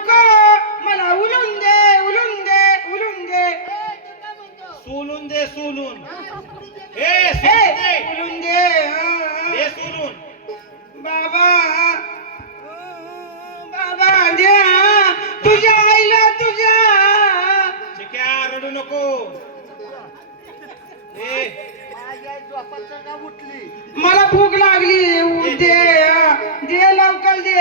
नको. मला उलून दे उलून दे उलून दे. सोलून दे सोलून. ए ए, सोलून दे. उलून दे. सोलून. बाबा बाबा द्या. तुझ्या आईला तुझ्या. चिक्या रडू नको. ए. मला भूक लागली. दे दे लवकर दे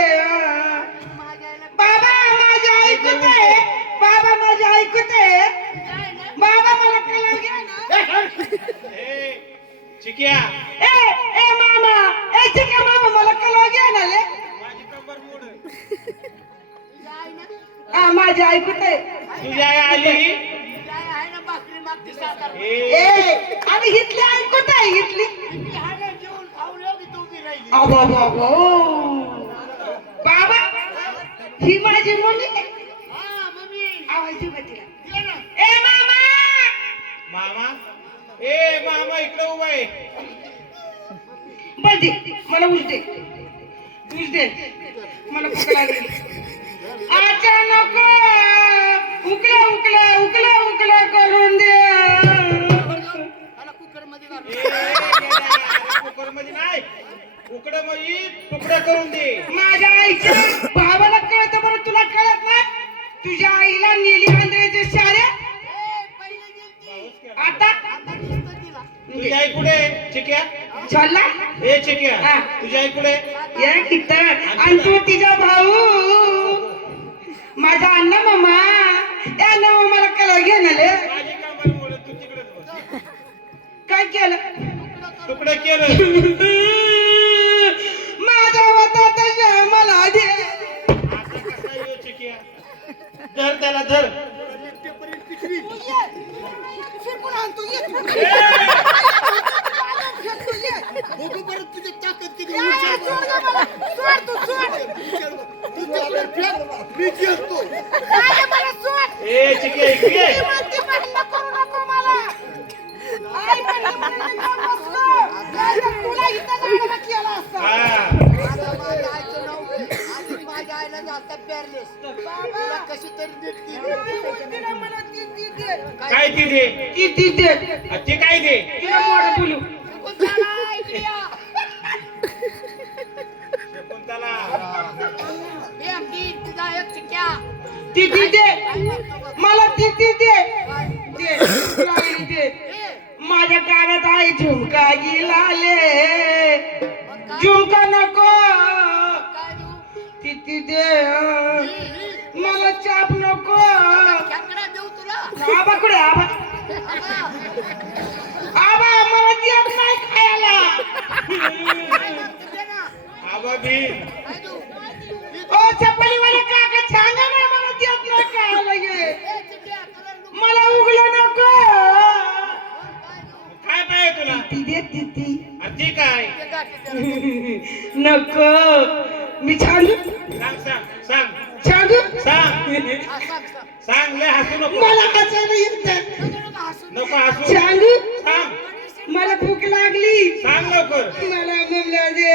चिक्या. ए ए मामा ए चिका मामा मला कलर घ्या ना ले माझी कंबर मोड. हा माझी ऐकत आहे तुझी आई आली. ए. आणि हितली ऐकत आहे हितली? अबो बाबा बाबा ही माझी मम्मी. आवाज देऊ का तिला ए मामा मामा ए मामा इकडे उभा आहे. बस दे मला उच दे. दे. मला भूक लागली. अच्छा नको उकला उकला उकला उकला करून दे कुकरमध्ये नाही. उकडं मध्ये तुकडं करून दे. माझ्या आईच्या तुझी आई कुठे चिक्या? चालला ए चिक्या हा. तुझी आई कुठे या इथं. आणि तू तिचा भाऊ. माझा अण्णा मामा. त्या अण्णा मामाला कलर माझी मोड तू तिकडेच बस. काय केलं? तुकडं केलं. माझा होता तशा मला दे. आता कसा येऊ चिक्या? धर त्याला धर. ए इकडे ये. हा. कशी तरी नीट केली. काय ती दे? किती दे. ते काय दे? बोलू. चिक्क्या. किती दे. मला दे काय? दे माझ्या कानात आहे झुमका गिलाले? झुमका नको? किती दे. मला चाप नको खेकडा देऊ तुला आबा कुठे आबा तुला ती काय. नको. मी सांगू सांग सांग. सांग सांगू सांग. सांग, लय हसू नको. मला हसायला येत नको, हसू. सांगू. मला भूक लागली. सांग लवकर. मला मुमला दे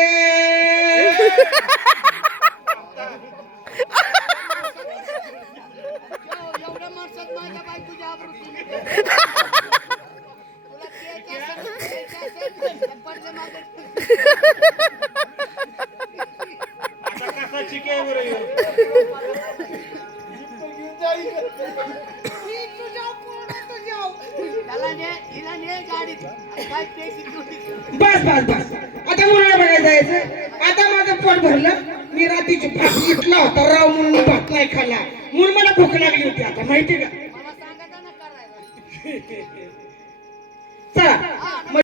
बस बस बस. आता मुलाला बघायला जायचं. आता माझं पोट भरलं. मी रात्रीची भात घेतला होता. राव म्हणून भात नाही खाल्ला. म्हणून मला भूक लागली होती आता माहिती का? चला.